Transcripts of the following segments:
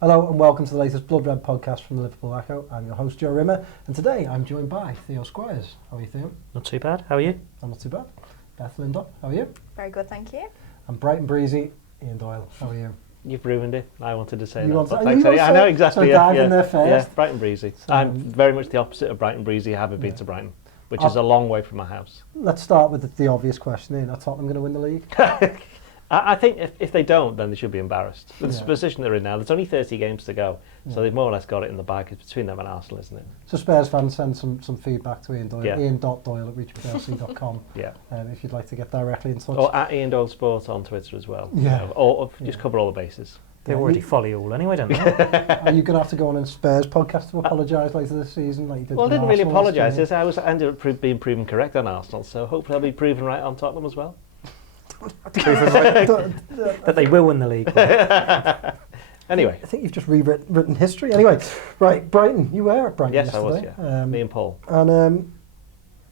Hello and welcome to the latest Blood Red podcast from the Liverpool ECHO. I'm your host Joe Rimmer and today I'm joined by Theo Squires. How are you, Theo? Not too bad, how are you? I'm not too bad. Beth, Lindop, how are you? Very good, thank you. And Brighton breezy, Ian Doyle, how are you? You've ruined it. I wanted to say You that. want But to- thanks. you want I to- know exactly. so dive in there first. Yeah, Brighton breezy. So, I'm very much the opposite of Brighton breezy. I haven't been to Brighton, which is a long way from my house. Let's start with the obvious question, Ian. Are Tottenham going to win the league? I think if they don't, then they should be embarrassed. With the Yeah. position they're in now, there's only 30 games to go, so they've more or less got it in the bag. It's between them and Arsenal, isn't it? So Spurs fans, send some feedback to Ian Doyle. Yeah. Ian.Doyle at reachplc.com Yeah. if you'd like to get directly in touch. Or at Ian Doyle Sport on Twitter as well. Yeah. You know, or just cover all the bases. They Yeah, already you- follow you all anyway, don't they? Are you going to have to go on a Spurs podcast to apologise later this season like you did? Well, I with didn't really Arsenal last apologise. year? Yes, I ended up being proven correct on Arsenal, so hopefully I'll be proven right on Tottenham as well. That they will win the league. Anyway. I think you've just rewritten history. Anyway, right, Brighton. You were at Brighton Yes, I yesterday. was, yeah. Me and Paul. And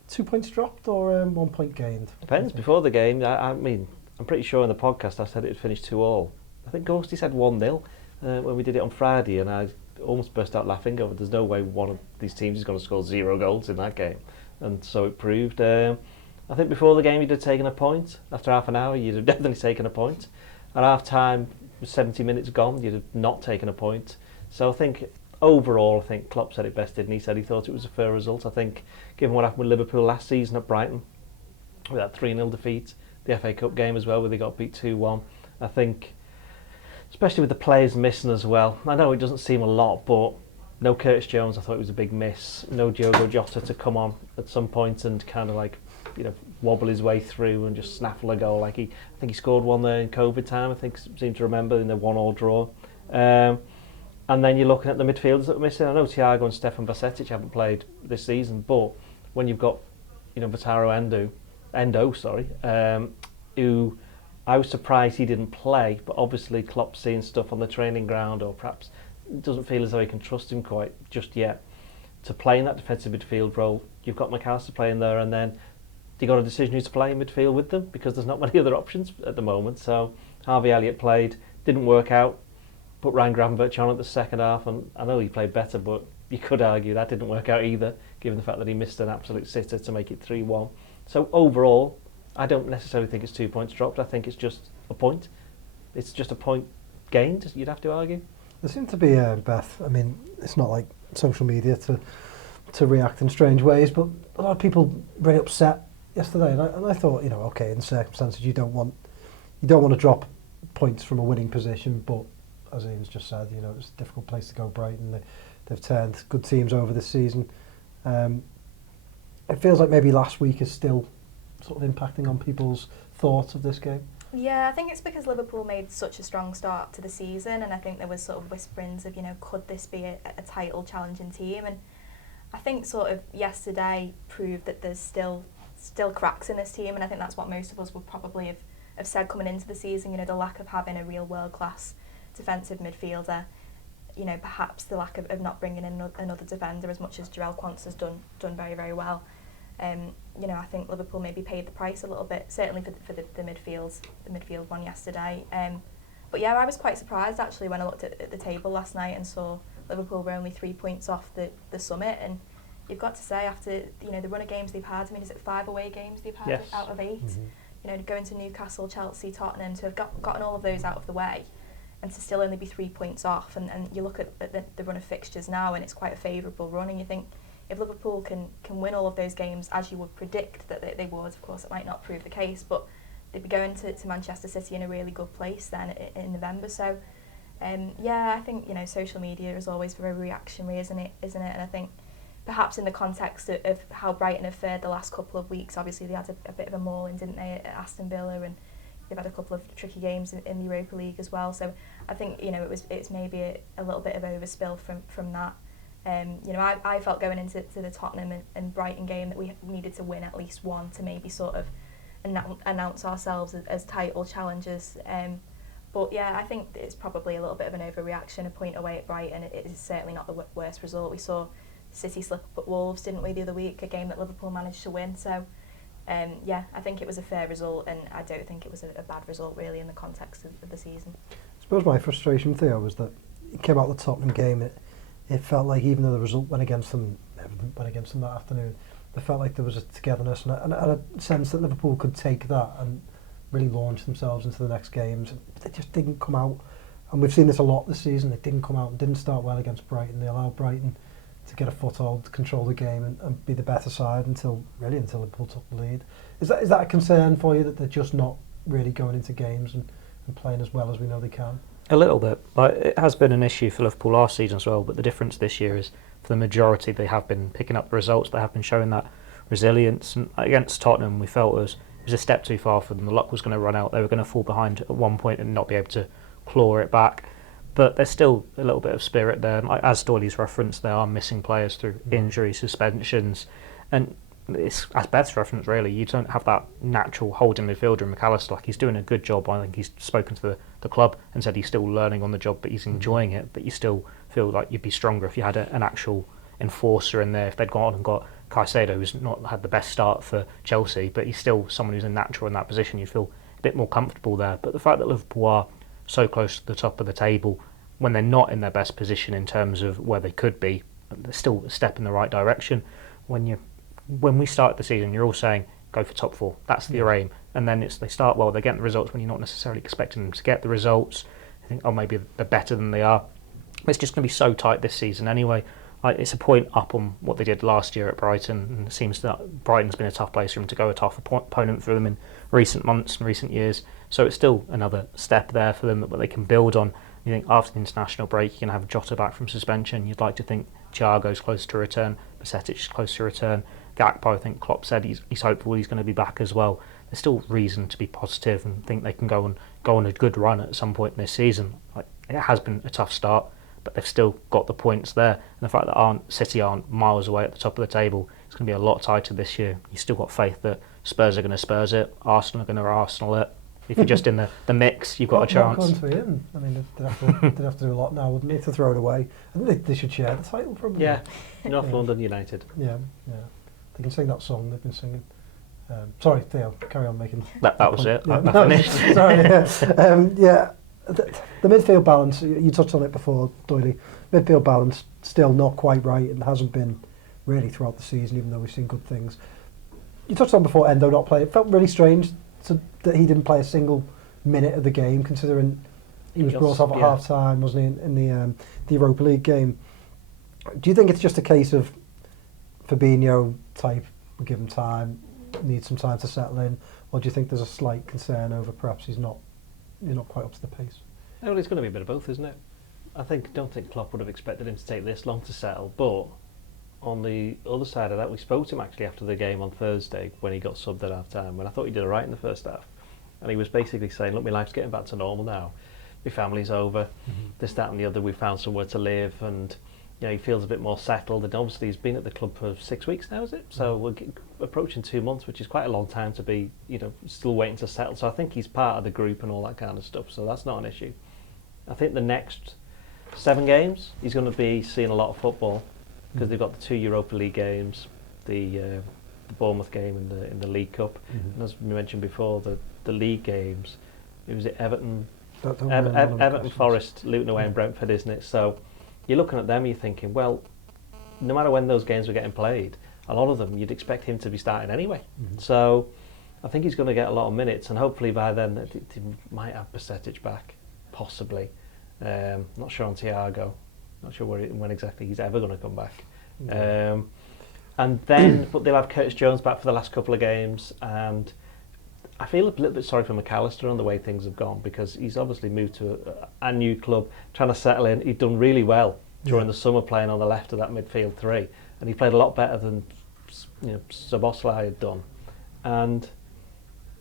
2 points dropped or 1 point gained? Depends. Before the game, I mean, I'm pretty sure in the podcast I said it would finish 2-2. I think Ghosty said 1-0 when we did it on Friday, and I almost burst out laughing over there's no way one of these teams is going to score 0 goals in that game. And so it proved. I think before the game you'd have taken a point. After half an hour you'd have definitely taken a point. At half time, 70 minutes gone, you'd have not taken a point. So I think overall, I think Klopp said it best, didn't he? He said he thought it was a fair result. I think given what happened with Liverpool last season at Brighton, with that 3-0 defeat, the FA Cup game as well where they got beat 2-1, I think, especially with the players missing as well, I know it doesn't seem a lot, but no Curtis Jones, I thought it was a big miss. No Diogo Jota to come on at some point and kind of like, you know, wobble his way through and just snaffle a goal. Like I think he scored one there in COVID time. I think seem to remember in the 1-1 draw. And then you're looking at the midfielders that were missing. I know Thiago and Stefan Basetic haven't played this season, but when you've got, you know, Wataru Endo, who I was surprised he didn't play, but obviously Klopp's seeing stuff on the training ground, or perhaps doesn't feel as though he can trust him quite just yet to play in that defensive midfield role. You've got McAllister playing there, and then you got a decision who to play in midfield with them because there's not many other options at the moment. So Harvey Elliott played, didn't work out, put Ryan Gravenberch on at the second half, and I know he played better, but you could argue that didn't work out either, given the fact that he missed an absolute sitter to make it 3-1. So overall, I don't necessarily think it's 2 points dropped. I think it's just a point. It's just a point gained, you'd have to argue. There seemed to be, Beth, I mean, it's not like social media to react in strange ways, but a lot of people very upset yesterday, and I thought, you know, okay, in circumstances you don't want to drop points from a winning position, but as Ian's just said, you know, it's a difficult place to go. Brighton, they've turned good teams over this season. It feels like maybe last week is still sort of impacting on people's thoughts of this game. Yeah, I think it's because Liverpool made such a strong start to the season, and I think there was sort of whisperings of, you know, could this be a title challenging team? And I think sort of yesterday proved that there's still cracks in this team, and I think that's what most of us would probably have said coming into the season. You know, the lack of having a real world-class defensive midfielder, you know, perhaps the lack of not bringing in another defender as much as Jarell Quansah has done very, very well. You know, I think Liverpool maybe paid the price a little bit, certainly for the midfield one yesterday. But yeah, I was quite surprised actually when I looked at the table last night and saw Liverpool were only 3 points off the summit, and you've got to say, after, you know, the run of games they've had, I mean, is it 5 away games they've had out of 8? Mm-hmm. You know, going to Newcastle, Chelsea, Tottenham, to have gotten all of those out of the way and to still only be 3 points off, and you look at the run of fixtures now and it's quite a favourable run, and you think if Liverpool can win all of those games as you would predict that they would, of course it might not prove the case, but they'd be going to Manchester City in a really good place then in November. So yeah, I think, you know, social media is always very reactionary, isn't it? And I think perhaps in the context of how Brighton have fared the last couple of weeks, obviously they had a bit of a mauling, didn't they, at Aston Villa, and they've had a couple of tricky games in the Europa League as well. So I think, you know, it's maybe a little bit of overspill from that. You know, I felt going into the Tottenham and Brighton game that we needed to win at least one to maybe sort of announce ourselves as title challengers. But yeah, I think it's probably a little bit of an overreaction. A point away at Brighton, it is certainly not the worst result. We saw City slip up at Wolves, didn't we, the other week, a game that Liverpool managed to win. So yeah, I think it was a fair result, and I don't think it was a bad result really in the context of the season. I suppose my frustration, Theo, was that it came out the Tottenham game, it felt like even though the result went against them, everything went against them that afternoon, it felt like there was a togetherness and a sense that Liverpool could take that and really launch themselves into the next games. They just didn't come out, and we've seen this a lot this season. They didn't come out and didn't start well against Brighton. They allowed Brighton to get a foothold, to control the game and be the better side until Liverpool took the lead. Is that a concern for you, that they're just not really going into games and playing as well as we know they can? A little bit. Like, it has been an issue for Liverpool last season as well, but the difference this year is for the majority they have been picking up the results, they have been showing that resilience. And against Tottenham we felt it was a step too far for them. The luck was going to run out, they were going to fall behind at one point and not be able to claw it back. But there's still a little bit of spirit there. And as Doyley's referenced, they are missing players through injuries, suspensions, and it's, as Beth's reference, really, you don't have that natural holding midfielder in McAllister. Like, he's doing a good job. I think he's spoken to the club and said he's still learning on the job, but he's enjoying it. But you still feel like you'd be stronger if you had an actual enforcer in there. If they'd gone and got Caicedo, who's not had the best start for Chelsea, but he's still someone who's a natural in that position, you feel a bit more comfortable there. But the fact that Liverpool are so close to the top of the table when they're not in their best position in terms of where they could be, they're still a step in the right direction. When we started the season, you're all saying go for top four. That's your aim. And then they start well. They're getting the results when you're not necessarily expecting them to get the results. I think, oh, maybe they're better than they are. It's just going to be so tight this season anyway. It's a point up on what they did last year at Brighton, and it seems that Brighton's been a tough place for them to go, a tough opponent for them in recent months and recent years. So it's still another step there for them that they can build on. You think after the international break, you can have Jota back from suspension. You'd like to think Thiago's close to return, Bajcetic's close to return. Gakpo, I think Klopp said he's hopeful he's going to be back as well. There's still reason to be positive and think they can go on a good run at some point in this season. It has been a tough start, but they've still got the points there. And the fact that City aren't miles away at the top of the table, it's going to be a lot tighter this year. You've still got faith that Spurs are going to Spurs it, Arsenal are going to Arsenal it. If you're just in the mix, you've got a chance. I mean, they'd have to do a lot now, wouldn't they, to throw it away? I think they should share the title probably. Yeah, North London United. Yeah. They can sing that song they've been singing. Sorry, Theo, carry on making... That was it. Yeah, I finished. Sorry, the midfield balance, you touched on it before, Doyle. Midfield balance still not quite right and hasn't been really throughout the season, even though we've seen good things. You touched on before Endo not playing. It felt really strange that he didn't play a single minute of the game, considering he was brought off at half-time, wasn't he, in the Europa League game. Do you think it's just a case of Fabinho type, we give him time, needs some time to settle in, or do you think there's a slight concern over perhaps he's not quite up to the pace? Well, it's going to be a bit of both, isn't it? Don't think Klopp would have expected him to take this long to settle, but on the other side of that, we spoke to him actually after the game on Thursday when he got subbed at half time, when I thought he did all right in the first half, and he was basically saying, look, my life's getting back to normal now, my family's over, this, that and the other, we found somewhere to live, and he feels a bit more settled, and obviously he's been at the club for 6 weeks now, is it? So we're approaching 2 months, which is quite a long time to be, still waiting to settle. So I think he's part of the group and all that kind of stuff, so that's not an issue. I think the next 7 games, he's going to be seeing a lot of football, because they've got the 2 Europa League games, the Bournemouth game in the League Cup, and as we mentioned before, the league games, it was at Everton, Forest, Luton away and Brentford, isn't it? So you're looking at them, you're thinking, well, no matter when those games were getting played, a lot of them you'd expect him to be starting anyway. So I think he's going to get a lot of minutes, and hopefully by then they might have Bajcetic back, possibly. Not sure on Thiago. Not sure when exactly he's ever going to come back. And then, but they'll have Curtis Jones back for the last couple of games, and I feel a little bit sorry for McAllister on the way things have gone, because he's obviously moved to a new club, trying to settle in. He'd done really well during the summer playing on the left of that midfield three, and he played a lot better than Szoboszlai had done. And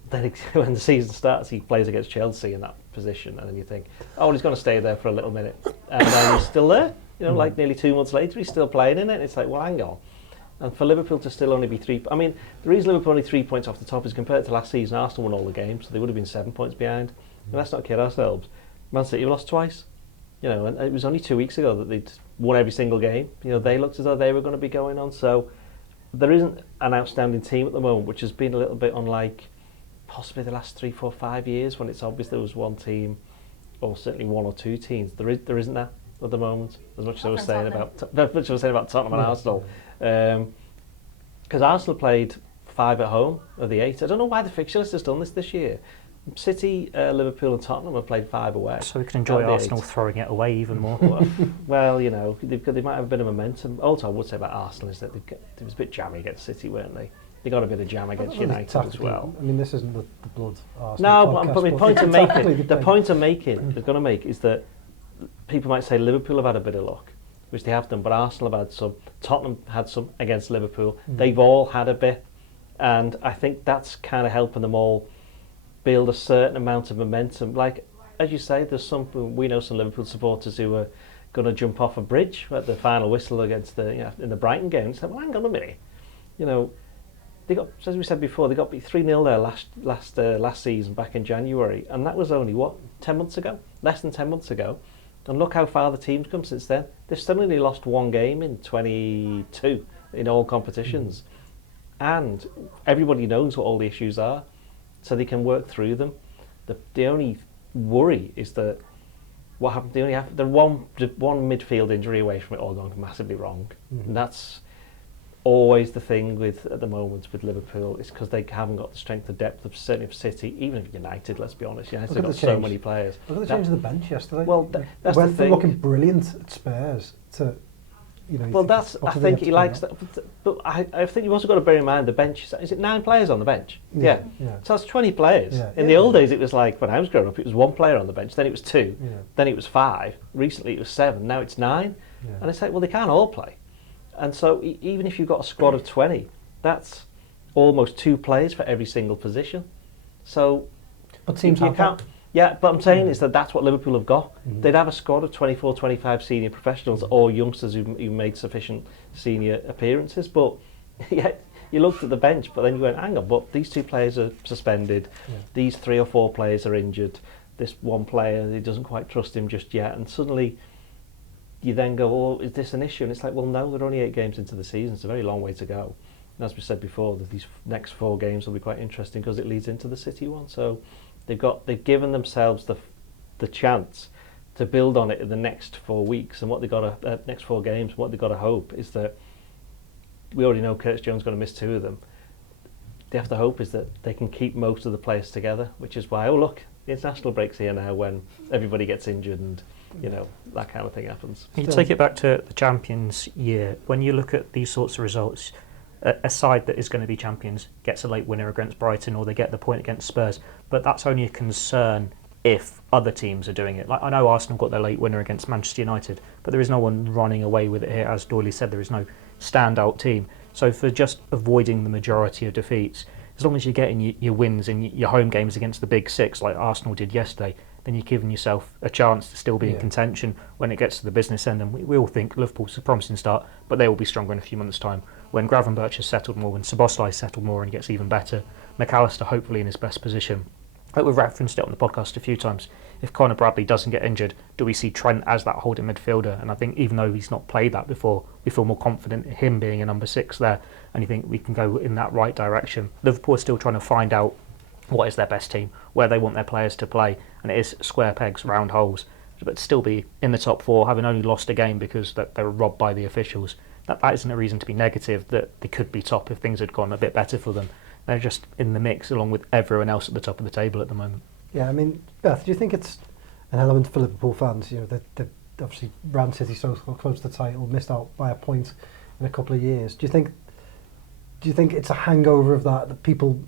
then when the season starts, he plays against Chelsea in that position, and then you think, oh, well, he's going to stay there for a little minute, and then he's still there. Like nearly 2 months later, he's still playing in it. It's like, well, hang on. And for Liverpool to still only be the reason Liverpool only 3 points off the top is compared to last season, Arsenal won all the games, so they would have been 7 points behind. And let's not kid ourselves. Man City lost twice. And it was only 2 weeks ago that they'd won every single game. They looked as though they were going to be going on. So there isn't an outstanding team at the moment, which has been a little bit unlike possibly the last 3, 4, 5 years, when it's obvious there was one team, or certainly 1 or 2 teams. There isn't that. at the moment, as much as I was Apart saying from about Tottenham and Arsenal. Because Arsenal played 5 at home of the 8. I don't know why the fixture list has done this year. City, Liverpool and Tottenham have played 5 away. So we can enjoy Out of the Arsenal 8. throwing it away even more. Well, you know, they might have a bit of momentum. Also, I would say about Arsenal is that it was a bit jammy against City, weren't they? They got a bit of jam against United as well. I mean, this isn't the blood Arsenal No, podcast, but the point I'm tactically going to make is that people might say Liverpool have had a bit of luck, which they have done, but Arsenal have had some. Tottenham had some against Liverpool. They've all had a bit, and I think that's kind of helping them all build a certain amount of momentum. Like, as you say, we know some Liverpool supporters who are going to jump off a bridge at the final whistle against in the Brighton game. It's like, well, hang on a minute, you know. They got, as we said before, they got beat 3-0 there last season back in January, and that was only 10 months ago, less than 10 months ago. And look how far the team's come since then. They've still only lost 1 game in 22 in all competitions, and everybody knows what all the issues are, so they can work through them. The only worry is that what happened. They're one midfield injury away from it all going massively wrong, and that's always the thing at the moment with Liverpool, is because they haven't got the strength and depth of certainly of City, even of United. Let's be honest, United have got so many players. Look at the change of the bench yesterday. Well, that's went the thing. from looking brilliant at Spurs to, you know. Well, I think he likes that, but I think you've also got to bear in mind the bench. Is it 9 players on the bench? Yeah. So that's 20 players. Yeah. In the old days, it was like when I was growing up, it was 1 player on the bench. Then it was 2. Yeah. Then it was 5. Recently, it was 7. Now it's 9. Yeah. And it's like, well, they can't all play. And so even if you've got a squad of 20, that's almost 2 players for every single position. So but teams you have can't. that. Yeah, but I'm saying is that's what Liverpool have got. They'd have a squad of 24, 25 senior professionals or youngsters who made sufficient senior appearances. But yeah, you looked at the bench, but then you went, hang on, but these 2 players are suspended. Yeah. These 3 or 4 players are injured. This one player, he doesn't quite trust him just yet. And suddenly you then go, oh, is this an issue? And it's like, well, no, they're only 8 games into the season. It's a very long way to go. And as we said before, these next 4 games will be quite interesting because it leads into the City one. So they've given themselves the chance to build on it in the next 4 weeks. And what they got next 4 games, what they've got to hope is that we already know Curtis Jones is going to miss 2 of them. They have to hope is that they can keep most of the players together, which is why, oh look, the international break's here now when everybody gets injured and that kind of thing happens. You take it back to the Champions year. When you look at these sorts of results, a side that is going to be champions gets a late winner against Brighton, or they get the point against Spurs, but that's only a concern if other teams are doing it. Like, I know Arsenal got their late winner against Manchester United, but there is no one running away with it here. As Doyle said, there is no standout team. So for just avoiding the majority of defeats, as long as you're getting your wins in your home games against the big 6 like Arsenal did yesterday, then you're giving yourself a chance to still be in contention when it gets to the business end. And we all think Liverpool's a promising start, but they will be stronger in a few months' time. When Gravenberch has settled more, when Szoboszlai has settled more and gets even better, McAllister hopefully in his best position. Like we've referenced it on the podcast a few times. If Conor Bradley doesn't get injured, do we see Trent as that holding midfielder? And I think even though he's not played that before, we feel more confident in him being a number 6 there. And you think we can go in that right direction. Liverpool are still trying to find out what is their best team, where they want their players to play, and it is square pegs, round holes. But still be in the top 4, having only lost a game because they were robbed by the officials. That isn't a reason to be negative, that they could be top if things had gone a bit better for them. They're just in the mix along with everyone else at the top of the table at the moment. Yeah, I mean, Beth, do you think it's an element for Liverpool fans? You know, they obviously ran City so close to the title, missed out by a point in a couple of years. Do you think it's a hangover of that people,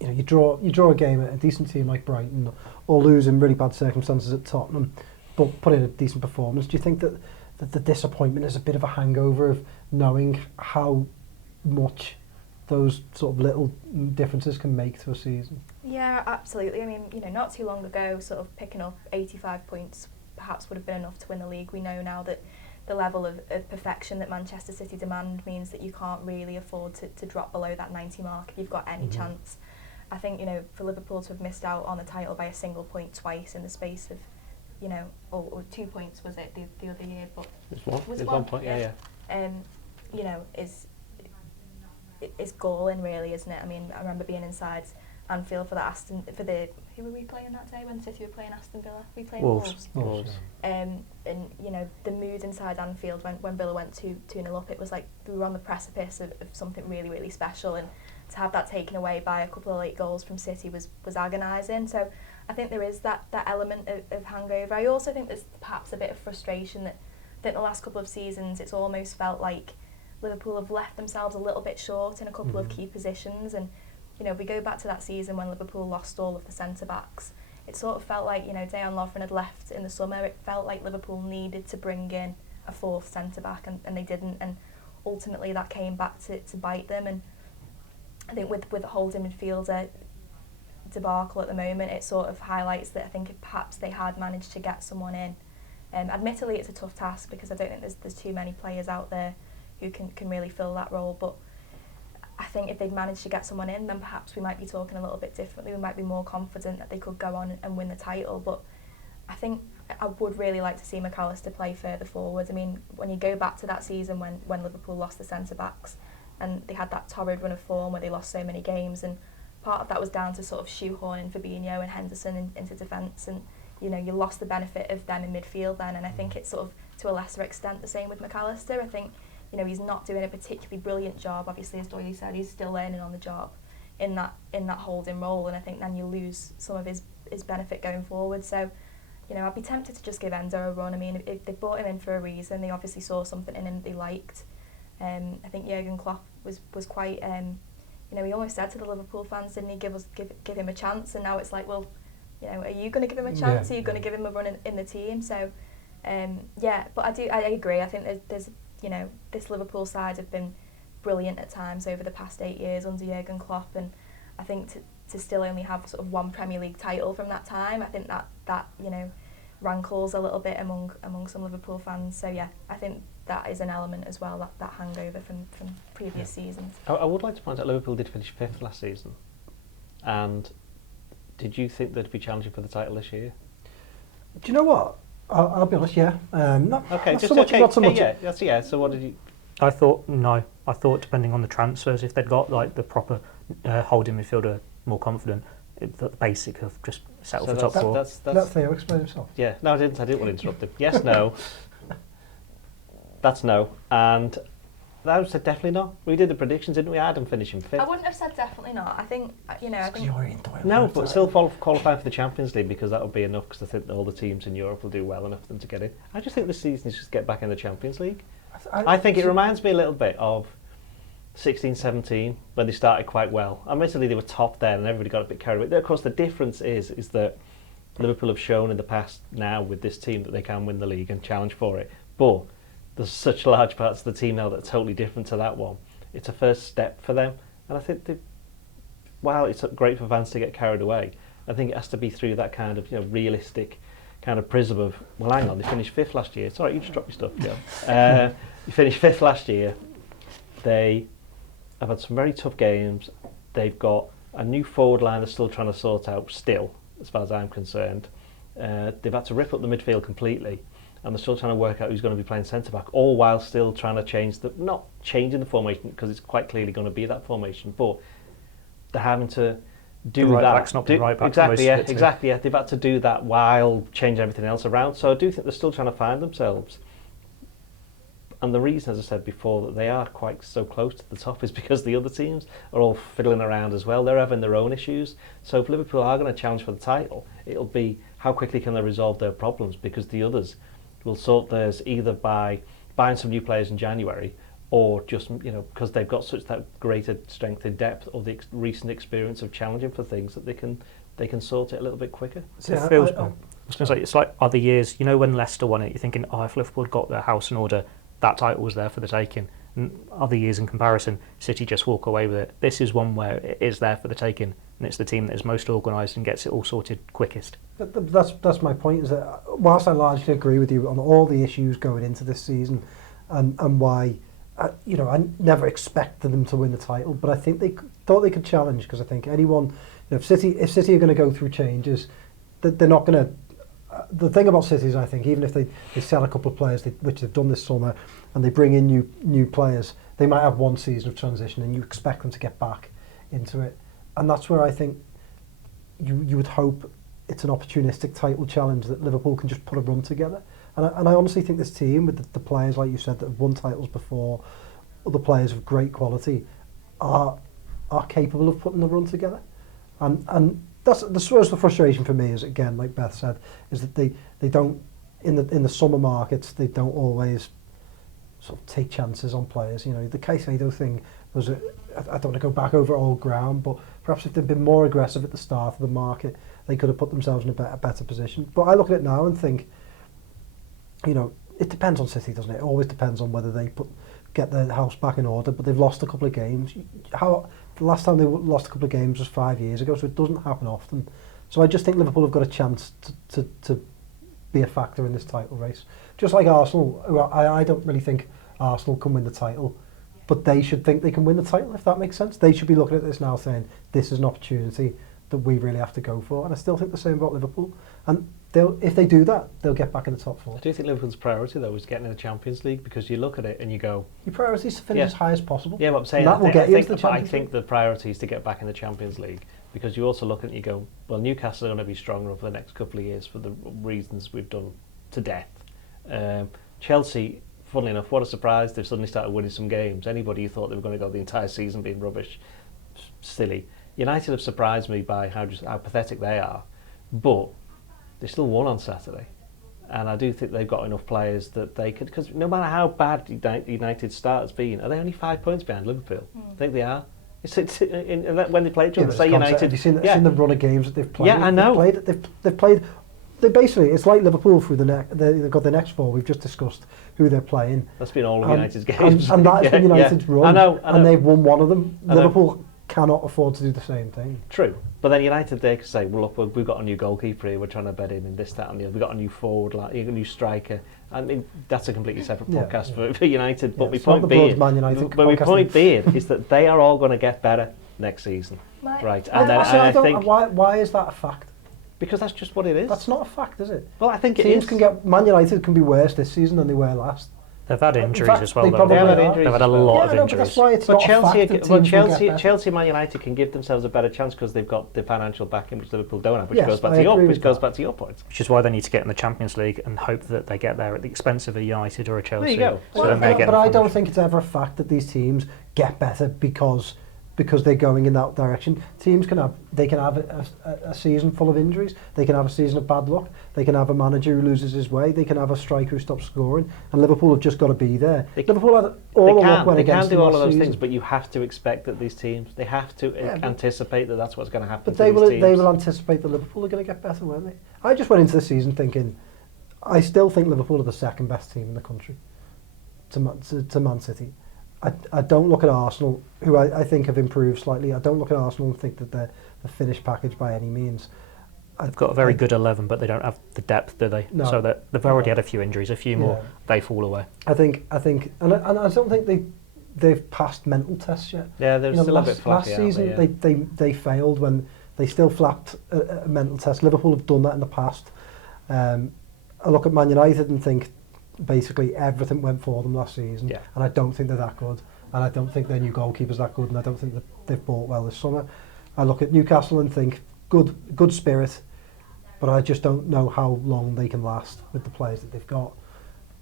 you know, you draw a game at a decent team like Brighton, or lose in really bad circumstances at Tottenham, but put in a decent performance? Do you think that the disappointment is a bit of a hangover of knowing how much those sort of little differences can make to a season? Yeah, absolutely. I mean, you know, not too long ago, sort of picking up 85 points perhaps would have been enough to win the league. We know now that the level of perfection that Manchester City demand means that you can't really afford to drop below that 90 mark if you've got any chance. I think, you know, for Liverpool to have missed out on the title by a single point twice in the space of, you know, or 2 points was it the other year, but was it 1 point? Yeah. You know, is galling, really, isn't it? I mean, I remember being inside Anfield for the who were we playing that day when City were playing Aston Villa? We playing Wolves. Wolves. And you know, the mood inside Anfield when Villa went 2-0 up, it was like we were on the precipice of something really, really special, and to have that taken away by a couple of late goals from City was agonising. So I think there is that element of hangover. I also think there's perhaps a bit of frustration that I think the last couple of seasons it's almost felt like Liverpool have left themselves a little bit short in a couple of key positions. And you know, we go back to that season when Liverpool lost all of the centre-backs. It sort of felt like, you know, Dejan Lovren had left in the summer. It felt like Liverpool needed to bring in a fourth centre-back, and they didn't. And ultimately that came back to bite them. And I think with the holding midfielder debacle at the moment, it sort of highlights that I think if perhaps they had managed to get someone in. Admittedly, it's a tough task because I don't think there's too many players out there who can really fill that role. But I think if they'd managed to get someone in, then perhaps we might be talking a little bit differently. We might be more confident that they could go on and win the title. But I think I would really like to see McAllister play further forward. I mean, when you go back to that season when Liverpool lost the centre-backs and they had that torrid run of form where they lost so many games, and part of that was down to sort of shoehorning Fabinho and Henderson into defence, and you know, you lost the benefit of them in midfield then. And I think it's sort of to a lesser extent the same with McAllister. I think, you know, he's not doing a particularly brilliant job. Obviously, as Doyle said, he's still learning on the job in that holding role, and I think then you lose some of his benefit going forward. So, you know, I'd be tempted to just give Endo a run. I mean, if they brought him in for a reason, they obviously saw something in him they liked. I think Jurgen Klopp was quite, you know, he almost said to the Liverpool fans, didn't he, give him a chance? And now it's like, well, you know, are you going to give him a chance? Yeah. Are you going to give him a run in the team? So, yeah, but I agree. I think there's you know, this Liverpool side have been brilliant at times over the past 8 years under Jurgen Klopp, and I think to still only have sort of one Premier League title from that time, I think that you know, rankles a little bit among some Liverpool fans. So yeah, I think that is an element as well, that hangover from previous seasons. I would like to point out Liverpool did finish 5th last season, and did you think they'd be challenging for the title this year? Do you know what? I'll be honest, yeah. Not so much. Yeah. So what did you? I thought depending on the transfers, if they'd got like the proper holding midfielder more confident, the basic of just settle for top four. Let Theo explain himself. Yeah, no, I didn't want to interrupt him. Yes, no. That's no, and I would say definitely not. We did the predictions, didn't we? I had them finishing 5th. I wouldn't have said definitely not. I think, you know, I think... You're in Doyle. No, but still qualifying for the Champions League, because that would be enough, because I think all the teams in Europe will do well enough for them to get in. I just think this season is just get back in the Champions League. I think it reminds me a little bit of 16-17 when they started quite well. Admittedly, they were top then and everybody got a bit carried away. Of course, the difference is that Liverpool have shown in the past now with this team that they can win the league and challenge for it. But there's such large parts of the team now that are totally different to that one. It's a first step for them, and I think while it's great for fans to get carried away, I think it has to be through that kind of, you know, realistic kind of prism of, well, hang on, they finished 5th last year. Sorry, you just dropped your stuff. Yeah. You finished 5th last year. They have had some very tough games. They've got a new forward line they're still trying to sort out still, as far as I'm concerned. They've had to rip up the midfield completely, and they're still trying to work out who's going to be playing centre-back, all while still trying to change not changing the formation, because it's quite clearly going to be that formation, but they're having to do the right that. Back's not been right back exactly, yeah. They've had to do that while changing everything else around. So I do think they're still trying to find themselves. And the reason, as I said before, that they are quite so close to the top is because the other teams are all fiddling around as well. They're having their own issues. So if Liverpool are going to challenge for the title, it'll be how quickly can they resolve their problems, because the others will sort theirs either by buying some new players in January, or just, you know, because they've got such that greater strength in depth, or the recent experience of challenging for things, that they can sort it a little bit quicker. So it feels. I was going to say, it's like other years. You know, when Leicester won it, you're thinking, oh, if Liverpool had got their house in order, that title was there for the taking. And other years in comparison, City just walk away with it. This is one where it is there for the taking, and it's the team that is most organised and gets it all sorted quickest. But that's my point, is that whilst I largely agree with you on all the issues going into this season, and why, you know, I never expected them to win the title, but I think they thought they could challenge, because I think anyone, you know, if City are going to go through changes, they're not going to. The thing about City is, I think, even if they sell a couple of players, which they've done this summer, and they bring in new players, they might have one season of transition, and you expect them to get back into it. And that's where I think you would hope it's an opportunistic title challenge that Liverpool can just put a run together. And I honestly think this team, with the players, like you said, that have won titles before, other players of great quality, are capable of putting the run together. And that's the frustration for me is, again, like Beth said, is that they don't, in the summer markets, they don't always sort of take chances on players. You know, the Caicedo thing was, I don't want to go back over old ground, but perhaps if they'd been more aggressive at the start of the market, they could have put themselves in a better position. But I look at it now and think, you know, it depends on City, doesn't it? It always depends on whether they get their house back in order, but they've lost a couple of games. The last time they lost a couple of games was 5 years ago, so it doesn't happen often. So I just think Liverpool have got a chance to be a factor in this title race. Just like Arsenal, who I don't really think Arsenal can win the title, but they should think they can win the title, if that makes sense. They should be looking at this now saying, this is an opportunity that we really have to go for. And I still think the same about Liverpool. And if they do that, they'll get back in the top four. I do think Liverpool's priority, though, is getting in the Champions League, because you look at it and you go... Your priority is to finish as high as possible. Yeah, but I'm saying I think the priority is to get back in the Champions League, because you also look at it and you go, well, Newcastle are going to be stronger over the next couple of years for the reasons we've done to death. Chelsea, funnily enough, what a surprise, they've suddenly started winning some games. Anybody who thought they were going to go the entire season being rubbish, silly. United have surprised me by how pathetic they are, but they still won on Saturday. And I do think they've got enough players that they could, because no matter how bad United's start has been, are they only 5 points behind Liverpool? I think they are. When they play each other, say United... Have you seen the run of games that they've played? Yeah, I know. They've played... They basically, it's like Liverpool through they've got the next four. We've just discussed who they're playing. That's been all of United's games. And that's been United's run. I know. And they've won one of them. Liverpool cannot afford to do the same thing. True. But then United, they can say, well, look, we've got a new goalkeeper here, we're trying to bed in this, that and the other. We've got a new forward, a new striker. I mean, that's a completely separate podcast for United. But my point being is that they are all going to get better next season. Right. Why is that a fact? Because that's just what it is. That's not a fact, is it? Well, I think Teams Man United can be worse this season than they were last. They've had injuries as well, though. They've had a lot of injuries. But that's why it's not a fact that Chelsea and Man United can give themselves a better chance because they've got the financial backing which Liverpool don't have, which goes back to your point. Which is why they need to get in the Champions League and hope that they get there at the expense of a United or a Chelsea. There you go. But I don't think it's ever a fact that these teams get better because they're going in that direction. Teams can have a season full of injuries. They can have a season of bad luck. They can have a manager who loses his way. They can have a striker who stops scoring. And Liverpool have just got to be there. Liverpool had all the luck when against them. They can do all of those things, but you have to expect that these teams, they have to anticipate that that's what's going to happen. But they will anticipate that Liverpool are going to get better, won't they? I just went into the season thinking, I still think Liverpool are the second best team in the country to Man City. I don't look at Arsenal, who I think have improved slightly. I don't look at Arsenal and think that they're the finished package by any means. They've got a very good 11, but they don't have the depth, do they? No. So that they've already had a few injuries, a few more, they fall away. I think, and I don't think they've passed mental tests yet. Yeah, they're still a bit flappy. Last season, they failed when they still flapped a mental test. Liverpool have done that in the past. I look at Man United and think, basically everything went for them last season, and I don't think they're that good, and I don't think their new goalkeeper's that good, and I don't think that they've bought well this summer. I look at Newcastle and think good spirit, but I just don't know how long they can last with the players that they've got.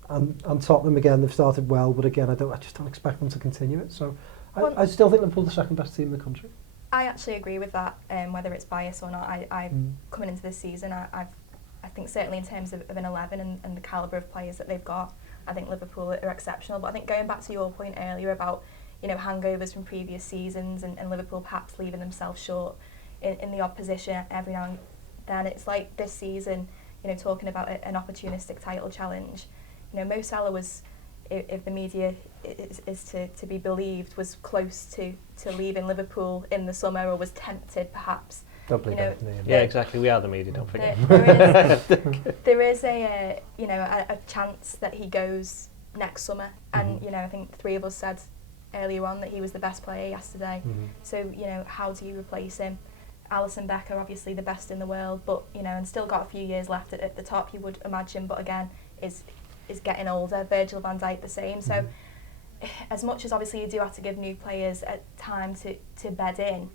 And Tottenham again, they've started well, but again I just don't expect them to continue it. So I still think Liverpool are the second best team in the country. I actually agree with that, whether it's bias or not. I coming into this season, I think certainly in terms of an 11 and the calibre of players that they've got, I think Liverpool are exceptional. But I think going back to your point earlier about, hangovers from previous seasons and Liverpool perhaps leaving themselves short in the opposition every now and then, it's like this season, talking about an opportunistic title challenge. Mo Salah was, if the media is to be believed, was close to leaving Liverpool in the summer, or was tempted perhaps. Don't believe Yeah, exactly. We are the media. Don't forget. There is a chance that he goes next summer, and I think three of us said earlier on that he was the best player yesterday. So how do you replace him? Alisson Becker, obviously the best in the world, but and still got a few years left at the top, you would imagine. But again, is getting older. Virgil van Dijk the same. So as much as obviously you do have to give new players time to bed in,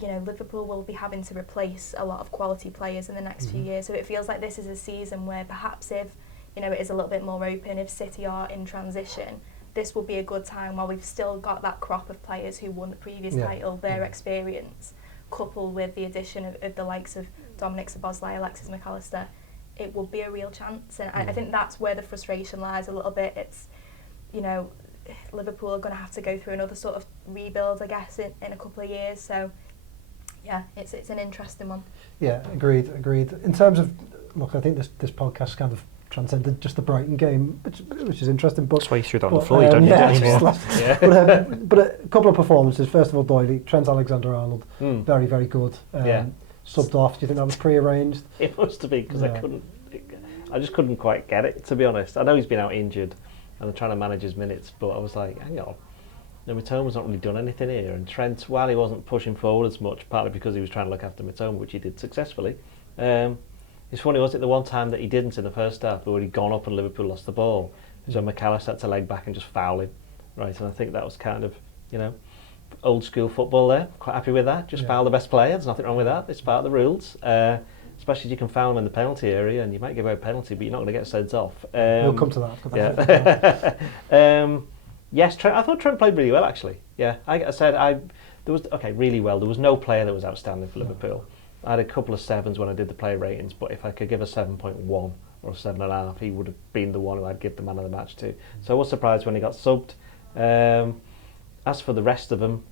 Liverpool will be having to replace a lot of quality players in the next few years. So it feels like this is a season where perhaps if, it is a little bit more open, if City are in transition, this will be a good time while we've still got that crop of players who won the previous title, their experience, coupled with the addition of the likes of Dominic Szoboszlai, Alexis McAllister. It will be a real chance. And I think that's where the frustration lies a little bit. It's, Liverpool are going to have to go through another sort of rebuild, I guess, in a couple of years. So, yeah, it's an interesting one. Yeah, agreed. In terms of, look, I think this podcast kind of transcended just the Brighton game, which is interesting. But that's why you threw that on the floor. You don't need it anymore. But a couple of performances. First of all, Doyle, Trent Alexander-Arnold, very, very good. Subbed off. Do you think that was pre-arranged? It must have been, because I just couldn't quite get it, to be honest. I know he's been out injured and they're trying to manage his minutes, but I was like, hang on. Mitoma's not really done anything here, and Trent, while he wasn't pushing forward as much, partly because he was trying to look after Mitoma, which he did successfully. It's funny, was it the one time that he didn't in the first half, but when he'd gone up and Liverpool lost the ball, so McAllister had to leg back and just foul him, right? And I think that was kind of, old school football there. Quite happy with that. Just foul the best player. There's nothing wrong with that. It's part of the rules. Especially if you can foul them in the penalty area, and you might give away a penalty, but you're not going to get sent off. We'll come to that. Yes, Trent, I thought Trent played really well, actually. Yeah, I said really well. There was no player that was outstanding for Liverpool. I had a couple of 7s when I did the player ratings, but if I could give a 7.1 or a 7.5, he would have been the one who I'd give the man of the match to. So I was surprised when he got subbed. As for the rest of them,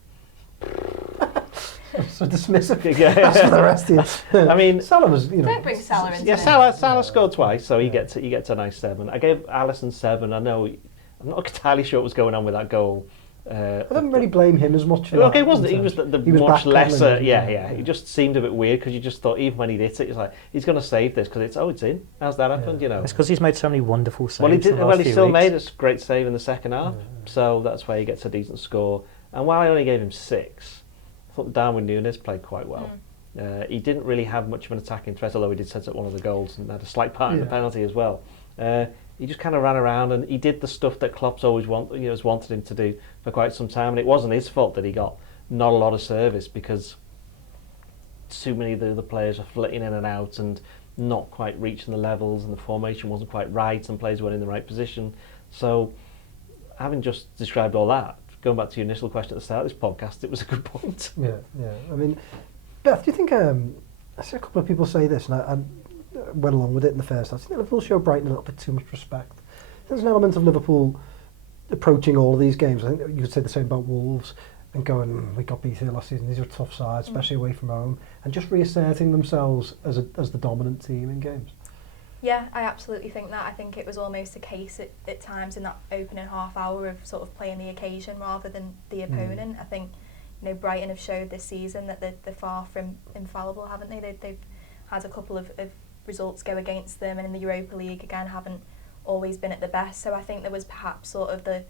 so dismissive. As for the rest of you, I mean, Salah was, Don't bring Salah into it. Salah scored twice, so he gets a nice 7. I gave Alisson 7. I know I'm not entirely sure what was going on with that goal. I don't really blame him as much for that. Okay, wasn't he? Was the much lesser. Yeah. He just seemed a bit weird, because you just thought even when he hit it, it's like he's going to save this because it's in. How's that happened? It's because he's made so many wonderful saves. Well, he did. Well, he still weeks. made a great save in the second half, so that's why he gets a decent score. And while I only gave him 6, I thought Darwin Núñez played quite well. He didn't really have much of an attacking threat, although he did set up one of the goals and had a slight part in the penalty as well. He just kind of ran around and he did the stuff that Klopp's always has wanted him to do for quite some time, and it wasn't his fault that he got not a lot of service, because too many of the other players are flitting in and out and not quite reaching the levels, and the formation wasn't quite right and players weren't in the right position. So, having just described all that, going back to your initial question at the start of this podcast, it was a good point. Yeah. I mean, Beth, do you think, I see a couple of people say this, and I went along with it in the first half. I think Liverpool show Brighton a little bit too much respect. There's an element of Liverpool approaching all of these games. I think you could say the same about Wolves, and going, we got beat here last season, these are tough sides, especially away from home, and just reasserting themselves as the dominant team in games. Yeah, I absolutely think that. I think it was almost a case at times in that opening half hour of sort of playing the occasion rather than the opponent. I think, Brighton have showed this season that they're far from infallible, haven't they? They've had a couple of results go against them, and in the Europa League again haven't always been at the best. So I think there was perhaps sort of the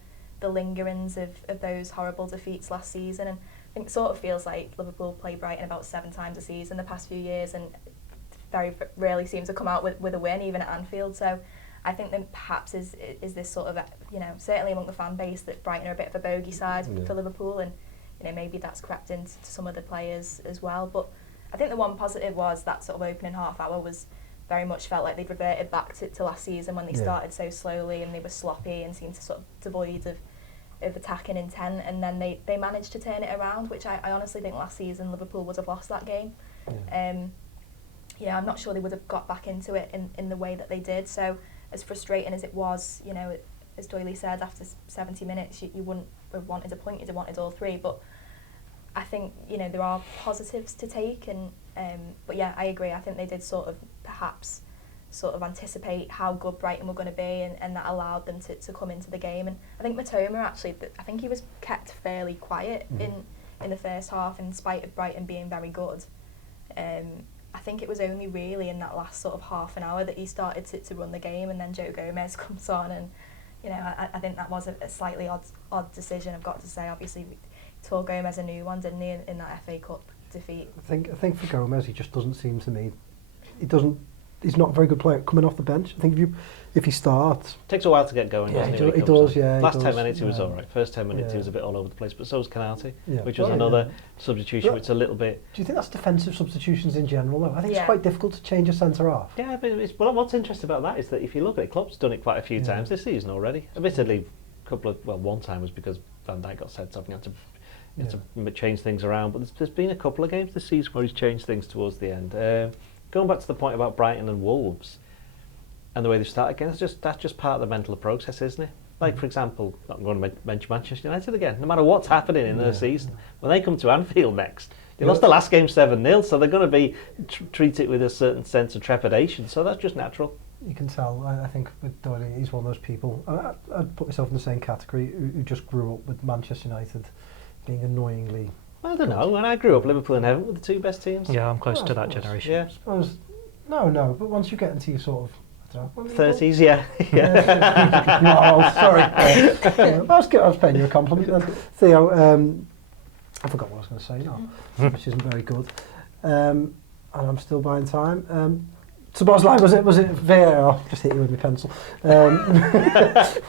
lingerings of those horrible defeats last season, and I think it sort of feels like Liverpool play Brighton about 7 times a season the past few years, and very rarely seems to come out with a win, even at Anfield. So I think that perhaps is this sort of, certainly among the fan base, that Brighton are a bit of a bogey side for Liverpool, and maybe that's crept into some of the players as well. But I think the one positive was that sort of opening half hour was very much felt like they'd reverted back to last season when they started so slowly and they were sloppy and seemed to sort of devoid of attacking intent, and then they managed to turn it around, which I honestly think last season Liverpool would have lost that game. I'm not sure they would have got back into it in the way that they did. So as frustrating as it was, as Doyle said, after 70 minutes you wouldn't have wanted a point, you'd have wanted all 3, but I think there are positives to take, and but yeah, I agree. I think they did sort of anticipate how good Brighton were going to be, and that allowed them to come into the game. And I think Mitoma actually, I think he was kept fairly quiet in the first half, in spite of Brighton being very good. I think it was only really in that last sort of half an hour that he started to run the game, and then Joe Gomez comes on, and I think that was a slightly odd decision, I've got to say. Obviously, tore Gomez a new one, didn't he, in that FA Cup defeat? I think for Gomez, he just doesn't seem to me. He he's not a very good player coming off the bench. I think if he starts, Takes a while to get going, doesn't it? When he comes does. on. Yeah, Last he 10 does, minutes he was all right. First 10 minutes he was a bit all over the place, but so was Canati, which was another substitution, which is a little bit. Do you think that's defensive substitutions in general, though? I think it's Yeah. quite difficult to change a centre half. Yeah, but what's interesting about that is that if you look at it, Klopp's done it quite a few times this season already. Admittedly, one time was because Van Dijk got sent off and he had to change things around, but there's been a couple of games this season where he's changed things towards the end. Going back to the point about Brighton and Wolves and the way they start again, that's just part of the mental process, isn't it? Like, for example, I'm going to mention Manchester United again. No matter what's happening in their season, when they come to Anfield next, they lost the last game 7-0, so they're going to be treat it with a certain sense of trepidation. So that's just natural. You can tell. I think with Doyle, he's one of those people. I'd put myself in the same category who just grew up with Manchester United being annoyingly. I don't know. When I grew up, Liverpool and Everton were the two best teams. Yeah, I'm close to that generation. Yeah. I suppose. No. But once you get into your sort of 30s, yeah. You are old, sorry. I was paying you a compliment then. Theo, I forgot what I was going to say now, which isn't very good. And I'm still buying time. Szoboszlai, was it VAR? Just hit you with my pencil. At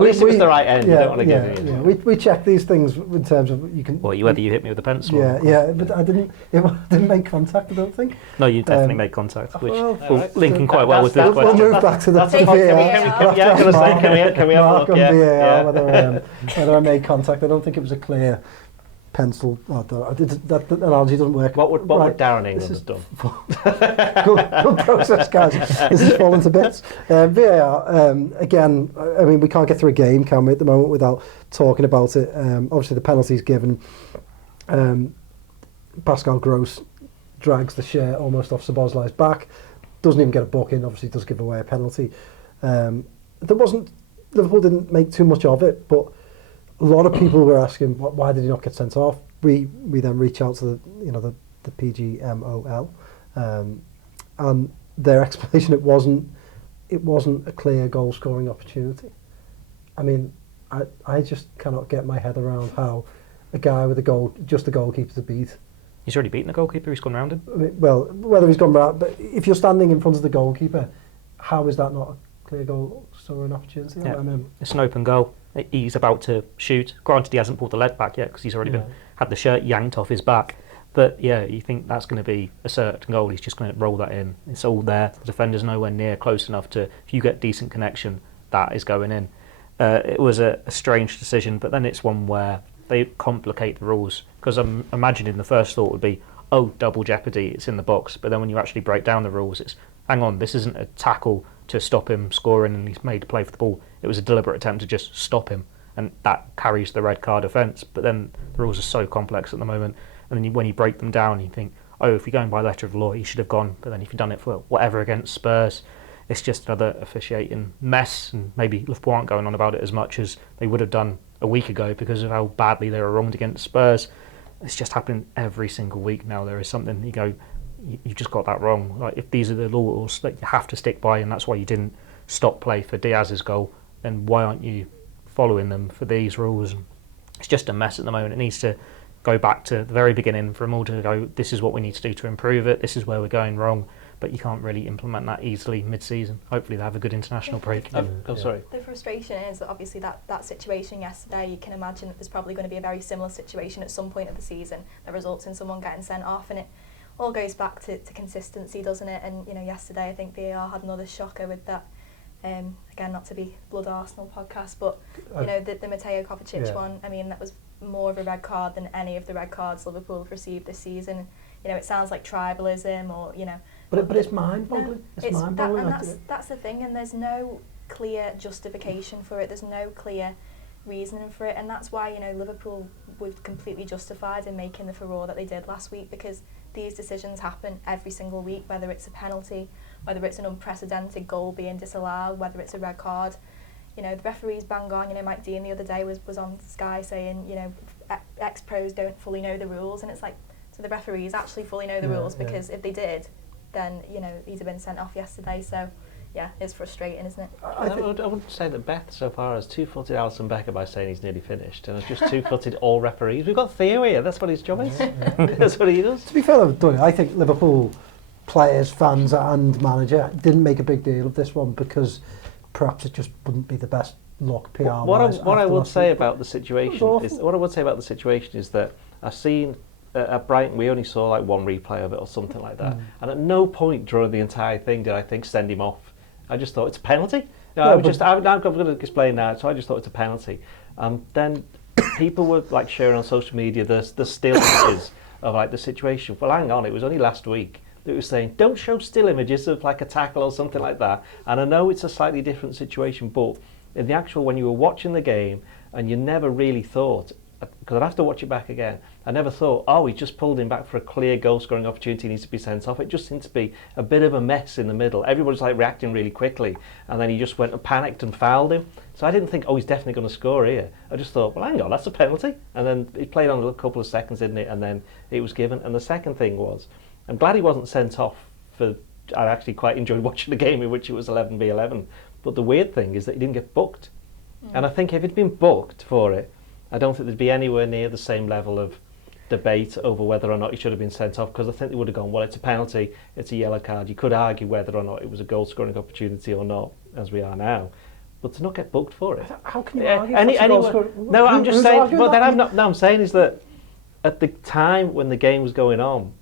least it was the right end. Yeah, I don't want to give it. Yeah. We check these things in terms of you can. Well, whether you hit me with a pencil. Yeah, but I didn't. It didn't make contact. I don't think. No, you definitely made contact, which well, linking quite well with this We'll question. move back to the That's VAR. yeah, I was going to say, can we have a look? On Yeah, VAR, whether I made contact. I don't think it was a clear pencil. That analogy doesn't work. What would Darren England have done? good process, guys. This is falling to bits. VAR, again, I mean, we can't get through a game, can we, at the moment, without talking about it. Obviously, the penalties given. Pascal Gross drags the shirt almost off Szoboszlai's back. Doesn't even get a booking. Obviously, does give away a penalty. Liverpool didn't make too much of it, but a lot of people were asking, why did he not get sent off? We then reach out to the PGMOL, and their explanation it wasn't a clear goal scoring opportunity. I mean, I just cannot get my head around how a guy with just a goalkeeper to beat. He's already beaten the goalkeeper. He's gone round him. I mean, well, whether he's gone round, but if you're standing in front of the goalkeeper, how is that not a clear goal scoring opportunity? Yeah. I mean, It's an open goal. He's about to shoot. Granted, he hasn't pulled the leg back yet because he's already had the shirt yanked off his back. But yeah, you think that's going to be a certain goal. He's just going to roll that in. It's all there. The defender's nowhere near close enough to, if you get decent connection, that is going in. It was a strange decision, but then it's one where they complicate the rules. Because I'm imagining the first thought would be, oh, double jeopardy, it's in the box. But then when you actually break down the rules, it's, hang on, this isn't a tackle to stop him scoring and he's made to play for the ball. It was a deliberate attempt to just stop him, and that carries the red card offence. But then the rules are so complex at the moment, and then when you break them down, you think, oh, if you're going by letter of law, he should have gone. But then if you've done it for whatever against Spurs, it's just another officiating mess, and maybe Liverpool aren't going on about it as much as they would have done a week ago because of how badly they were wronged against Spurs. It's just happening every single week now. There is something, you go, you just got that wrong. Like, if these are the laws that you have to stick by, and that's why you didn't stop play for Diaz's goal, then why aren't you following them for these rules? It's just a mess at the moment. It needs to go back to the very beginning for them all to go, this is what we need to do to improve it, this is where we're going wrong. But you can't really implement that easily mid-season. Hopefully they have a good international break. Sorry. The frustration is that obviously that situation yesterday, you can imagine that there's probably going to be a very similar situation at some point of the season that results in someone getting sent off, and it all goes back to consistency, doesn't it? And yesterday I think VAR had another shocker with that. Again, not to be Blood Arsenal podcast, but the Mateo Kovacic one. I mean, that was more of a red card than any of the red cards Liverpool have received this season. It sounds like tribalism, or But it's mind-boggling. It's mind-boggling. That's the thing, and there's no clear justification for it. There's no clear reasoning for it, and that's why Liverpool were completely justified in making the furore that they did last week, because these decisions happen every single week, whether it's a penalty, whether it's an unprecedented goal being disallowed, whether it's a red card. The referees bang on. Mike Dean the other day was on Sky saying, ex-pros don't fully know the rules, and it's like, so the referees actually fully know the rules, because if they did, then he'd have been sent off yesterday. So yeah, it's frustrating, isn't it? I wouldn't say that Beth so far has two-footed Alisson Becker by saying he's nearly finished, and has just two-footed all referees. We've got Theo here. That's what his job is. That's what he does. To be fair, though, I think Liverpool players, fans and manager didn't make a big deal of this one because perhaps it just wouldn't be the best look PR wise. What I would say about the situation is that I've seen at Brighton we only saw like one replay of it or something like that, and at no point during the entire thing did I think send him off. I just thought it's a penalty. I'm going to explain now. So I just thought it's a penalty. Then people were like sharing on social media the still images of like the situation. Well, hang on, it was only last week that it was saying don't show still images of like a tackle or something like that. And I know it's a slightly different situation, but in the actual when you were watching the game and you never really thought, because I'd have to watch it back again, I never thought, oh, he just pulled him back for a clear goal-scoring opportunity, needs to be sent off. It just seemed to be a bit of a mess in the middle. Everybody's like reacting really quickly, and then he just went and panicked and fouled him. So I didn't think, oh, he's definitely going to score here. I just thought, well, hang on, that's a penalty. And then it played on a couple of seconds, didn't it? And then it was given. And the second thing was, I'm glad he wasn't sent off for... I actually quite enjoyed watching the game in which it was 11v11. But the weird thing is that he didn't get booked. And I think if he'd been booked for it, I don't think there'd be anywhere near the same level of debate over whether or not he should have been sent off, because I think they would have gone, well, it's a penalty, it's a yellow card. You could argue whether or not it was a goal-scoring opportunity or not, as we are now. But to not get booked for it... How can you argue that's a goal-scoring? No, I'm just saying... Well, then I'm saying is that at the time when the game was going on,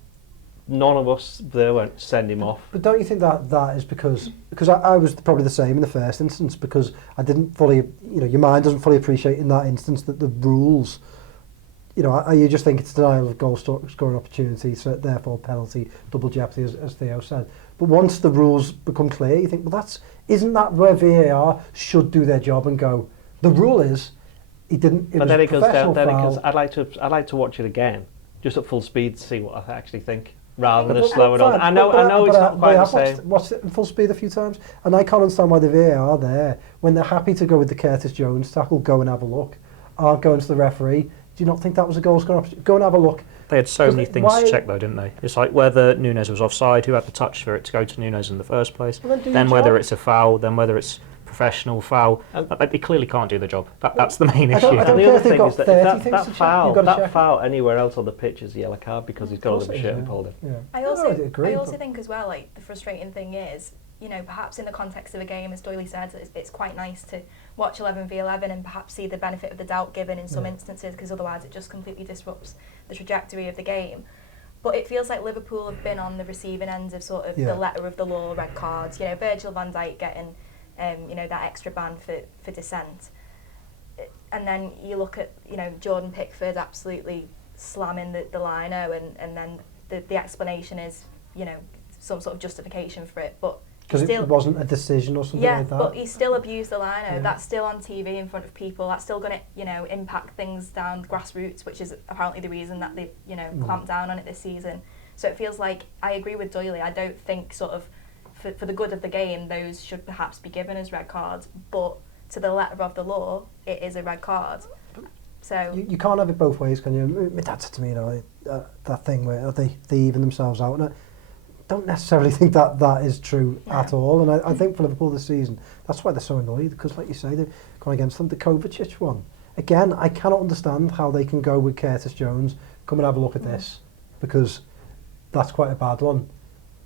none of us there went send him off. But don't you think that is because I was probably the same in the first instance, because I didn't fully, your mind doesn't fully appreciate in that instance that the rules, you just think it's denial of goal scoring opportunity, so therefore penalty, double jeopardy, as Theo said. But once the rules become clear, you think, well, isn't that where VAR should do their job and go, the rule is he didn't. But then it goes down. Then it goes. I'd like to watch it again, just at full speed to see what I actually think, rather than slow it on. I know it's not quite the same. Watched it at full speed a few times, and I can't understand why the VAR there, when they're happy to go with the Curtis Jones tackle, go and have a look, aren't going to the referee. Do you not think that was a goal scoring opportunity? Go and have a look. They had so many things to check though, didn't they? It's like whether Nunes was offside, who had the touch for it to go to Nunes in the first place, then whether it's a foul, then whether it's professional foul. They clearly can't do the job. That's the main issue. I don't the care other if they've thing got is that 30 things that foul, to check. foul anywhere else on the pitch is a yellow card because he's got all the shirt and pulled it. Yeah. I also agree, think as well, like, the frustrating thing is, perhaps in the context of a game, as Doyle said, it's quite nice to watch 11v11 and perhaps see the benefit of the doubt given in some instances, because otherwise it just completely disrupts the trajectory of the game. But it feels like Liverpool have been on the receiving end of sort of the letter of the law red cards. Virgil van Dijk getting that extra ban for dissent. And then you look at, Jordan Pickford absolutely slamming the lino, and then the explanation is, some sort of justification for it. But because it wasn't a decision or something like that. Yeah, but he still abused the lino. Yeah. That's still on TV in front of people. That's still going to, impact things down the grassroots, which is apparently the reason that they, clamped down on it this season. So it feels like, I agree with Doyle, I don't think sort of, for the good of the game, those should perhaps be given as red cards, but to the letter of the law, it is a red card. So you can't have it both ways, can you? My dad said to me, that thing where they even themselves out, and I don't necessarily think that is true at all. And I think for Liverpool this season, that's why they're so annoyed, because like you say, they've gone against them. The Kovacic one, again, I cannot understand how they can go with Curtis Jones, come and have a look at this, because that's quite a bad one.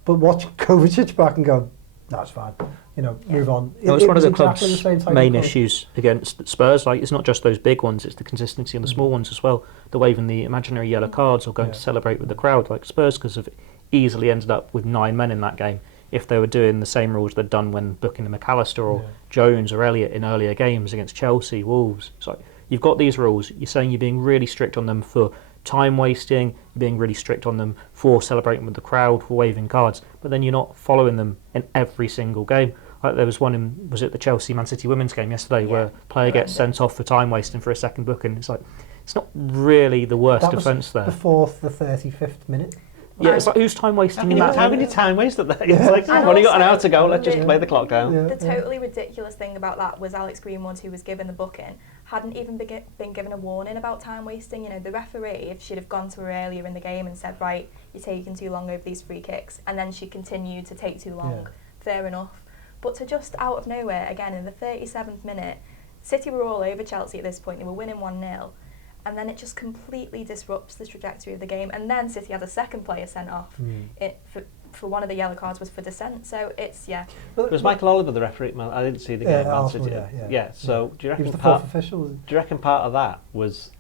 But watch Kovacic back and go, that's fine, move on. It's one of the club's main issues against Spurs. Like, it's not just those big ones, it's the consistency on the small ones as well. The waving the imaginary yellow cards or going to celebrate with the crowd, like Spurs, because of easily ended up with 9 men in that game if they were doing the same rules they'd done when booking the McAllister or Jones or Elliott in earlier games against Chelsea, Wolves. So you've got these rules, you're saying you're being really strict on them for time wasting, you're being really strict on them for celebrating with the crowd, for waving cards, but then you're not following them in every single game. Like there was one in, was it the Chelsea Man City women's game yesterday, where a player gets sent off for time wasting for a second booking. It's like, it's not really the worst offence there. The 35th minute. Yeah, it's like, who's time wasting in that? How can you time waste at that? It's like, we've only got an hour to go, let's just play the clock down. The totally ridiculous thing about that was Alex Greenwood, who was given the booking, hadn't even been given a warning about time wasting. The referee, if she'd have gone to her earlier in the game and said, right, you're taking too long over these free kicks, and then she continued to take too long, fair enough. But to just out of nowhere, again, in the 37th minute, City were all over Chelsea at this point, they were winning 1-0. And then it just completely disrupts the trajectory of the game. And then City had a second player sent off for one of the yellow cards was for dissent. So it's Was Michael Oliver the referee? I didn't see the game. Arsenal, So do you reckon he was the fourth official? Do you reckon part of that was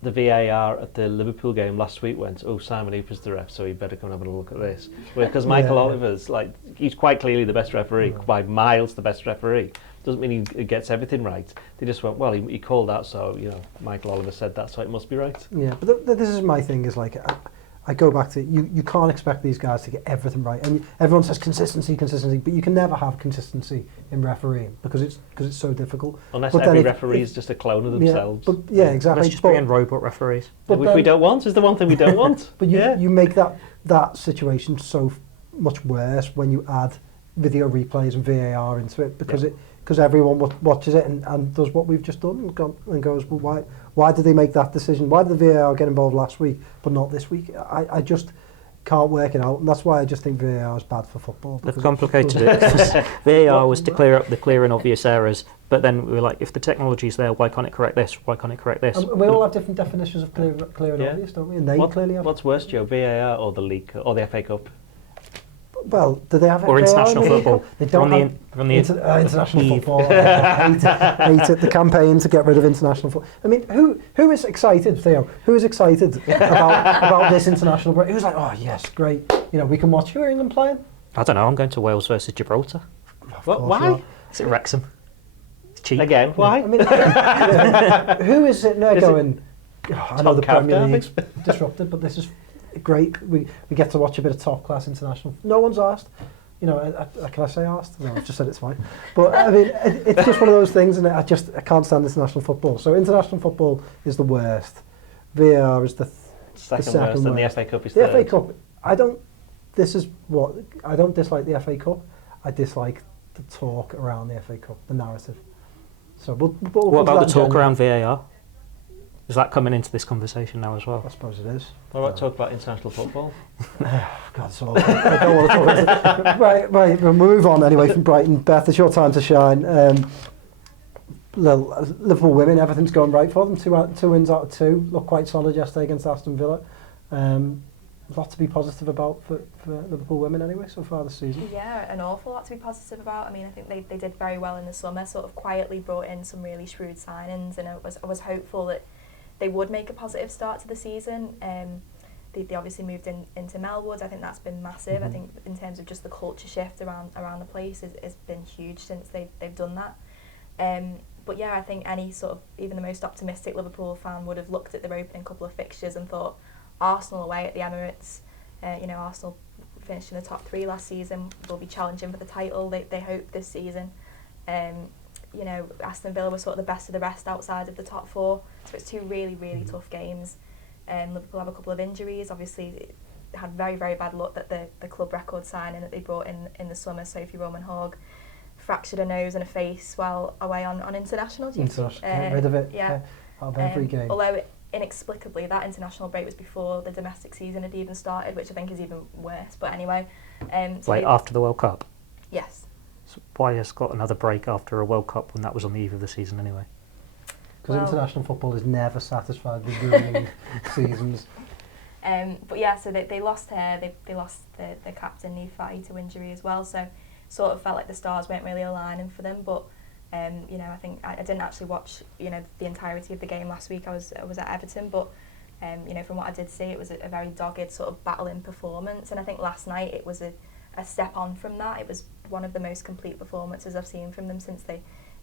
the VAR at the Liverpool game last week went, oh, Simon Hooper's the ref, so he better come and have a look at this. Because Michael Oliver's, like, he's quite clearly the best referee, by miles the best referee. Doesn't mean he gets everything right. They just went, well, he called out, so, Michael Oliver said that, so it must be right. Yeah, but this is my thing, is like, I go back to, you can't expect these guys to get everything right. And everyone says consistency, but you can never have consistency in refereeing because it's so difficult. Unless every referee is just a clone of themselves. Exactly. Let's just bring in robot referees. Which we don't want, is the one thing we don't want. But you make that situation so much worse when you add video replays and VAR into it because everyone watches it and does what we've just done and goes, well, why did they make that decision? Why did the VAR get involved last week but not this week? I just can't work it out, and that's why I just think VAR is bad for football. They've complicated it because VAR was to clear up the clear and obvious errors, but then we were like, if the technology's there, why can't it correct this? Why can't it correct this? And we all have different definitions of clear and obvious, don't we? And they clearly have. What's worse, Joe, VAR or the league or the FA Cup? Well, do they have or international football? They don't have international football. I hate it. The campaign to get rid of international football. I mean, who is excited, Theo? Who is excited about this international break? Who's like, oh yes, great. We can watch. Who are England playing? I don't know. I'm going to Wales versus Gibraltar. Why? Is it Wrexham? It's cheap. Again, why? I mean, who is sitting there going? I know the Premier League's disrupted, but this is great. We get to watch a bit of top class international. No one's asked. Can I say asked? No, I've just said it's fine. But I mean, it's just one of those things, and I can't stand international football. So international football is the worst. VAR is the second worst, and the FA Cup is the third. FA Cup. I don't dislike the FA Cup. I dislike the talk around the FA Cup, the narrative. So, what about the talk around VAR? Is that coming into this conversation now as well? I suppose it is. What about talk about international football? God, it's awful. I don't want to talk about it. Right, we'll move on anyway from Brighton. Beth, it's your time to shine. Liverpool women, everything's going right for them. Two wins out of two. Looked quite solid yesterday against Aston Villa. A lot to be positive about for Liverpool women anyway so far this season. Yeah, an awful lot to be positive about. I mean, I think they did very well in the summer, sort of quietly brought in some really shrewd signings, and I was hopeful that they would make a positive start to the season. They obviously moved into Melwood. I think that's been massive. Mm-hmm. I think in terms of just the culture shift around the place has been huge since they've done that. But yeah, I think any sort of, even the most optimistic Liverpool fan would have looked at their opening couple of fixtures and thought, Arsenal away at the Emirates, Arsenal finished in the top 3 last season, will be challenging for the title, they hope this season. Aston Villa was sort of the best of the rest outside of the top 4, so it's 2 really, really tough games. Liverpool have a couple of injuries. Obviously, they had very, very bad luck that the club record signing that they brought in the summer, Sophie Roman-Hogg, fractured a nose and a face while away on international duty. Get rid of it. Yeah. Out of every game. Although inexplicably that international break was before the domestic season had even started, which I think is even worse. But anyway, after the World Cup. Yes. So why has got another break after a World Cup when that was on the eve of the season anyway? Because international football is never satisfied with ruining seasons. But yeah, so they lost her. They lost the captain Nifai to injury as well. So sort of felt like the stars weren't really aligning for them. But I think I didn't actually watch the entirety of the game last week. I was at Everton, but from what I did see, it was a very dogged sort of battling performance. And I think last night it was a step on from that. It was one of the most complete performances I've seen from them since they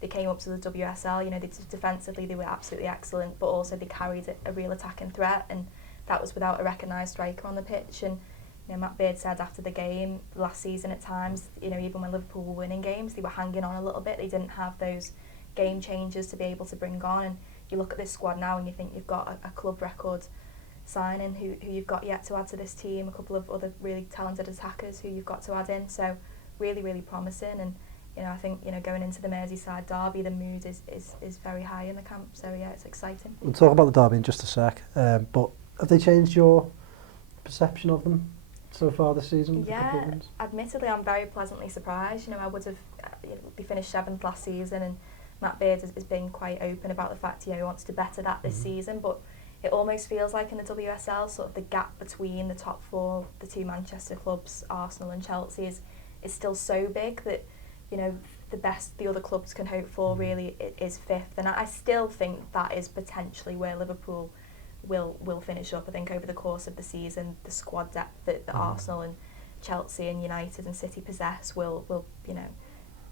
came up to the WSL. Defensively they were absolutely excellent, but also they carried a real attacking threat, and that was without a recognised striker on the pitch. And Matt Beard said after the game last season, at times, even when Liverpool were winning games, they were hanging on a little bit. They didn't have those game changers to be able to bring on. And you look at this squad now and you think you've got a club record signing who you've got yet to add to this team, a couple of other really talented attackers who you've got to add in. So really, really promising. And I think going into the Merseyside derby, the mood is very high in the camp. So yeah, it's exciting. We'll talk about the derby in just a sec. But have they changed your perception of them so far this season? Yeah, admittedly, I'm very pleasantly surprised. I would have. They finished 7th last season, and Matt Beard has been quite open about the fact he wants to better that this season. But it almost feels like in the WSL, sort of the gap between the top four, the two Manchester clubs, Arsenal and Chelsea, is still so big that, you know, the best the other clubs can hope for really is fifth. And I still think that is potentially where Liverpool will finish up. I think over the course of the season, the squad depth that Arsenal and Chelsea and United and City possess will you know,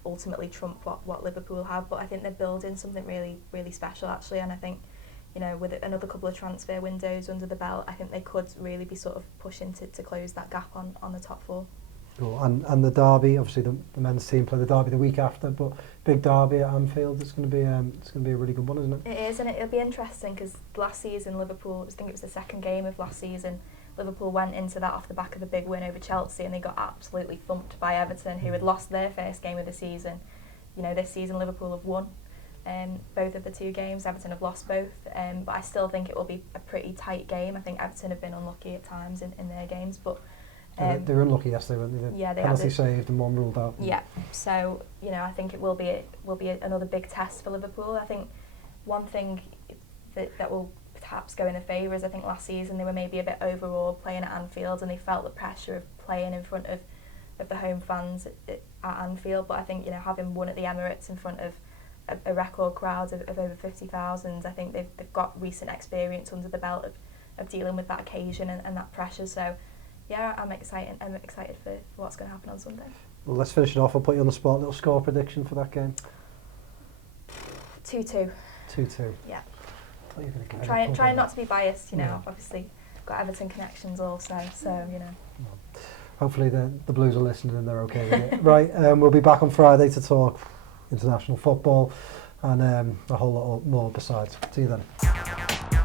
ultimately trump what Liverpool have. But I think they're building something really, really special actually, and I think, you know, with another couple of transfer windows under the belt, I think they could really be sort of pushing to close that gap on the top four. Cool. And the derby, obviously the men's team play the derby the week after, but big derby at Anfield, it's going to be a really good one, isn't it? It is, and it'll be interesting because last season Liverpool, I think it was the second game of last season, Liverpool went into that off the back of a big win over Chelsea, and they got absolutely thumped by Everton, who had lost their first game of the season. You know, this season Liverpool have won both of the two games. Everton have lost both, but I still think it will be a pretty tight game. I think Everton have been unlucky at times in their games, but they were unlucky yesterday, weren't they? Yeah, they penalty saved and one ruled out. Yeah, so you know, I think it will be another big test for Liverpool. I think one thing that will perhaps go in their favour is I think last season they were maybe a bit overawed playing at Anfield, and they felt the pressure of playing in front of the home fans at Anfield. But I think, you know, having won at the Emirates in front of a record crowd of over 50,000, I think they've got recent experience under the belt of dealing with that occasion and that pressure. So yeah, I'm excited for what's going to happen on Sunday. Well, let's finish it off. I'll put you on the spot. Little score prediction for that game. 2-2. 2-2. Yeah. I thought you were going to give Trying not to be biased, you know. Yeah. Obviously, got Everton connections also, so you know. Well, hopefully the Blues are listening and they're okay with it. Right, we'll be back on Friday to talk international football and a whole lot more besides. See you then.